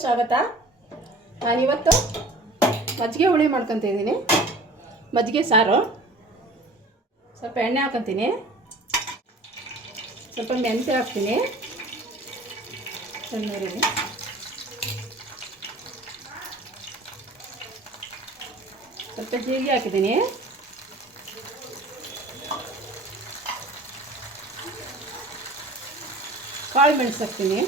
ಸ್ವಾಗತ. ನಾನಿವತ್ತು ಮಜ್ಜಿಗೆ ಹುಳಿ ಮಾಡ್ಕೊತಿದ್ದೀನಿ ಮಜ್ಜಿಗೆ ಸಾರು. ಸ್ವಲ್ಪ ಎಣ್ಣೆ ಹಾಕೊತೀನಿ. ಸ್ವಲ್ಪ ಮೆಂತ್ಯ ಹಾಕ್ತೀನಿ. ಚೆನ್ನಾಗಿ ಸ್ವಲ್ಪ ಜೀರಿಗೆ ಹಾಕಿದ್ದೀನಿ. ಕಾಳು ಮೆಣಸು ಹಾಕ್ತೀನಿ.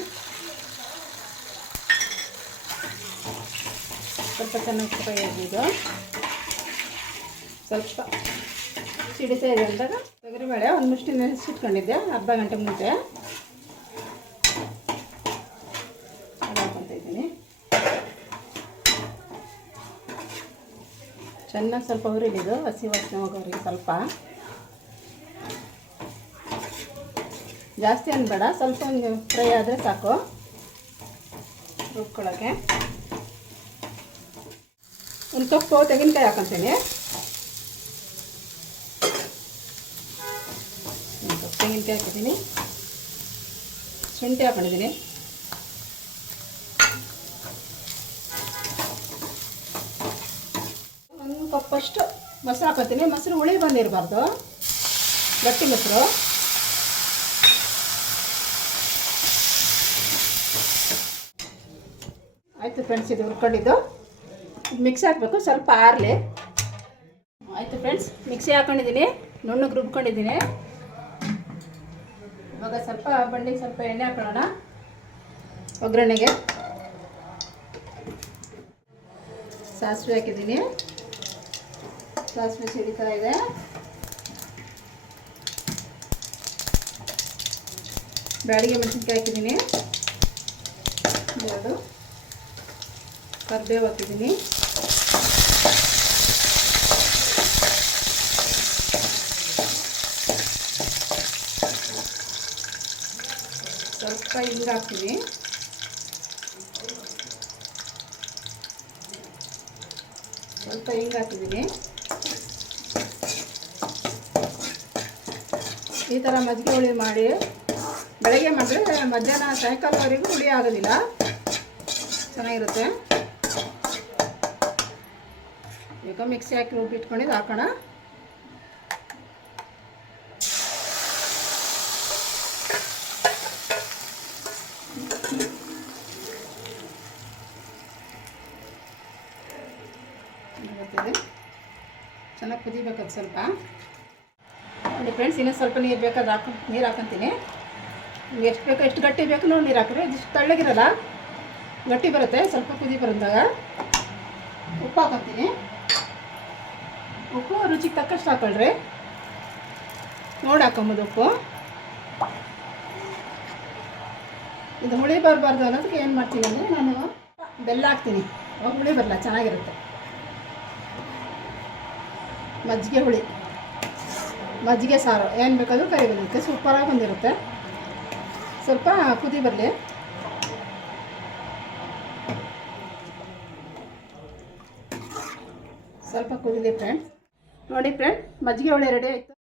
ಸ್ವಲ್ಪ ಚೆನ್ನಾಗಿ ಫ್ರೈ ಆಗಿದ್ದು ಸ್ವಲ್ಪ ಸಿಡಿತಾ ಇದೆ ಅಂದಾಗ ತೊಗರಿಬೇಳೆ ಒಂದು ಮುಷ್ಟಿ ನೆನೆಸಿಟ್ಕೊಂಡಿದ್ದೆ ಅರ್ಧ ಗಂಟೆ ಮುಂಚೆ. ಚೆನ್ನಾಗಿ ಸ್ವಲ್ಪ ಹುರಿಲಿದ್ದು ಹಸಿ ವಾಸನೆ ಹೋಗೋರಿಗೆ ಸ್ವಲ್ಪ. ಜಾಸ್ತಿ ಅನ್ಬೇಡ ಸ್ವಲ್ಪ ಒಂದು ಫ್ರೈ ಆದರೆ ಸಾಕು. ರುಬ್ಕೊಳ್ಳೋಕ್ಕೆ ಒಂದು ಕಪ್ಪು ತೆಂಗಿನಕಾಯಿ ಹಾಕೊತೇನೆ. ಒಂದು ತೆಂಗಿನಕಾಯಿ ಹಾಕಿದ್ದೀನಿ. ಶುಂಠಿ ಹಾಕೊಂಡಿದ್ದೀನಿ. ಒಂದು ಕಪ್ಪಷ್ಟು ಮೊಸರು ಹಾಕೊತೀನಿ. ಮೊಸರು ಹುಳಿ ಬಂದಿರಬಾರ್ದು. ಗಟ್ಟಿ ಮೊಸರು. ಆಯಿತು ಫ್ರೆಂಡ್ಸ್ ಇದು ಹುರ್ಕೊಂಡಿದ್ದು. ಮಿಕ್ಸಿ ಹಾಕಬೇಕು, ಸ್ವಲ್ಪ ಆರಲಿ. ಆಯಿತು ಫ್ರೆಂಡ್ಸ್ ಮಿಕ್ಸಿ ಹಾಕೊಂಡಿದ್ದೀನಿ ನುಣ್ಣಗೆ ರುಬ್ಕೊಂಡಿದ್ದೀನಿ ಇವಾಗ ಸ್ವಲ್ಪ ಬಂಡಿಗೆ ಸ್ವಲ್ಪ ಎಣ್ಣೆ ಹಾಕೊಳ್ಳೋಣ. ಒಗ್ಗರಣೆಗೆ. ಸಾಸಿವೆ ಹಾಕಿದ್ದೀನಿ ಸಾಸಿವೆ ಸಿಡಿತಾ ಇದೆ. ಬ್ಯಾಡಿಗೆ ಮೆಣಸಿನ್ಕಾಯಿ ಹಾಕಿದ್ದೀನಿ ಎರಡು. ಕರ್ಬೇವು ಹಾಕಿದ್ದೀನಿ ಸ್ವಲ್ಪ ಹಿಂಗೆ ಹಾಕ್ತೀನಿ ಸ್ವಲ್ಪ ಹಿಂಗೆ ಹಾಕಿದ್ದೀನಿ ಈ ಥರ ಮಜ್ಜಿಗೆ ಹುಳಿ ಮಾಡಿ ಬೆಳಗ್ಗೆ ಮಾಡಿದ್ರೆ ಮಧ್ಯಾಹ್ನ ಸಾಯಂಕಾಲವರೆಗೂ ಹುಳಿ ಆಗೋದಿಲ್ಲ. ಚೆನ್ನಾಗಿರುತ್ತೆ. ಈಗ ಮಿಕ್ಸಿ ಹಾಕಿ ರುಬ್ಬಿಟ್ಕೊಂಡಿದ್ದು ಹಾಕೋಣ. ಚೆನ್ನಾಗಿ ಕುದಿಬೇಕದು ಸ್ವಲ್ಪ. ನೋಡಿ ಫ್ರೆಂಡ್ಸ್ ಇನ್ನೂ ಸ್ವಲ್ಪ ನೀರು ಬೇಕಾದ್ರೆ ಹಾಕಿ, ನೀರು ಹಾಕೊತೀನಿ. ಎಷ್ಟು ಬೇಕೋ ಎಷ್ಟು ಗಟ್ಟಿ ಬೇಕು ನೋಡಿ ನೀರು ಹಾಕಿರಿ ಇದಿಷ್ಟು ತಳ್ಳಗಿರಲ್ಲ, ಗಟ್ಟಿ ಬರುತ್ತೆ, ಸ್ವಲ್ಪ ಕುದಿ ಬರೋದಾಗ ಉಪ್ಪು ಹಾಕೊತೀನಿ. ಉಪ್ಪು ರುಚಿಗೆ ತಕ್ಕಷ್ಟು ಹಾಕೊಳ್ರಿ. ನೋಡಿ ಹಾಕೊಂಬೋದು ಉಪ್ಪು. ಇದು ಹುಳಿ ಬರಬಾರ್ದು ಅನ್ನೋದಕ್ಕೆ ಏನು ಮಾಡ್ತೀನಿ ಅಂದರೆ, ನಾನು ಬೆಲ್ಲ ಹಾಕ್ತೀನಿ. ಅವಾಗ ಹುಳಿ ಬರಲ್ಲ, ಚೆನ್ನಾಗಿರುತ್ತೆ. ಮಜ್ಜಿಗೆ ಹುಳಿ. ಮಜ್ಜಿಗೆ ಸಾರು. ಏನು ಬೇಕಾದರೂ ಕರಿಬೋದಕ್ಕೆ ಸೂಪರಾಗಿ ಬಂದಿರುತ್ತೆ. ಸ್ವಲ್ಪ ಕುದಿ ಬರಲಿ. ಸ್ವಲ್ಪ ಕುದಿಲಿ ಫ್ರೆಂಡ್ಸ್ ನೋಡಿ ಫ್ರೆಂಡ್ ಮಜ್ಜಿಗೆ ಹುಳಿ ರೆಡಿ ಆಯಿತು.